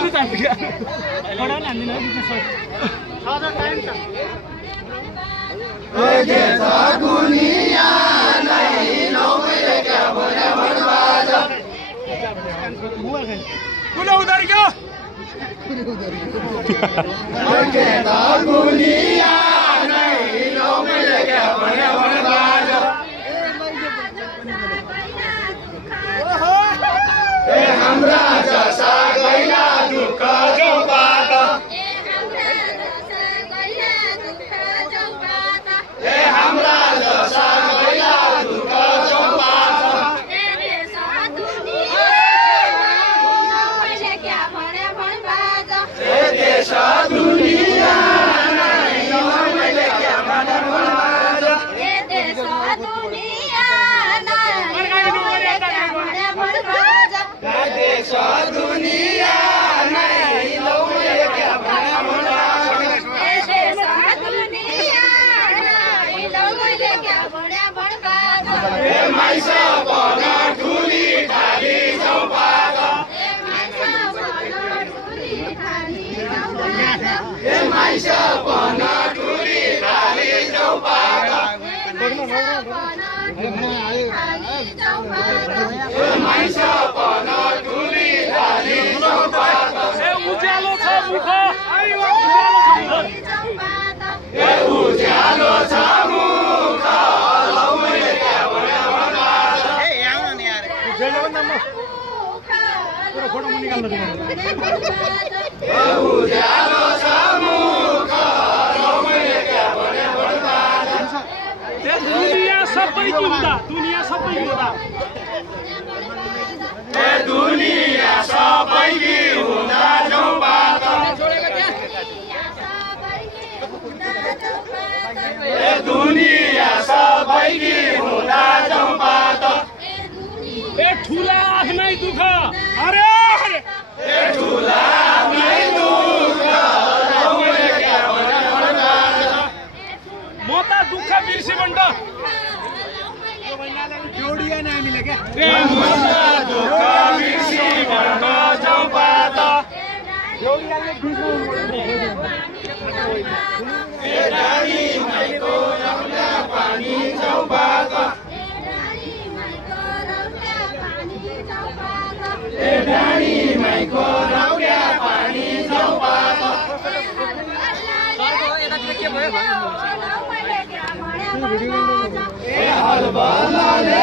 मैले चाहिन्छ क्या पढा नि हान्दिन है बिचमा सर हजुर टाइम छ के छ दुनिया नै नौ मैले क्या भने भनबाज कुलो उधार क्या के छ दुनिया नै नौ मैले क्या भने भनबाज ए हाम्रा जसा गैला दुःख जौबाट ए हाम्रा जसा गैला दुःख जौबाट ए देश दुनिया नै मैले क्या भने भनबाज ए देश दुनिया नै मैले क्या भने भनबाज देश दुनिया नै लौ मैले क्या भने भनबाज देश दुनिया नै लौ मैले क्या भने भनबाज ए माइस बन ठुली ढाली चौपात ए माइस बन ठुली ढाली चौपात ए माइस बन ठुली ढाली चौपात ए उज्यालो छ मुख ए उज्यालो छ मुख लौ मैले क्या भने भनबाज ए आउन नि यार जेलले पनि म पुरो फोटो म निकाल्न दिनु ए उज्यालो छ मुख लौ मैले क्या भने भनबाज ए दुनिया सबै हुँदा दुनिया सबै हुँदा ए दुनिया सबै हुँदा जौबाट ए दुनिया सबै हुँदा जौबाट ए ठुला आफ्नै दुःख अरे ए ठुला आफ्नै दुःख लौ मैले क्या भने भनबाज म त दुःख बिर्से बन्द जोडिया नि हामीले क्या ए मुसा दुःख बिर्सी भन्न जौबाट ए डाँडी माइको रौला पानी जौबाट ए डाँडी माइको रौला पानी जौबाट ए हलबलले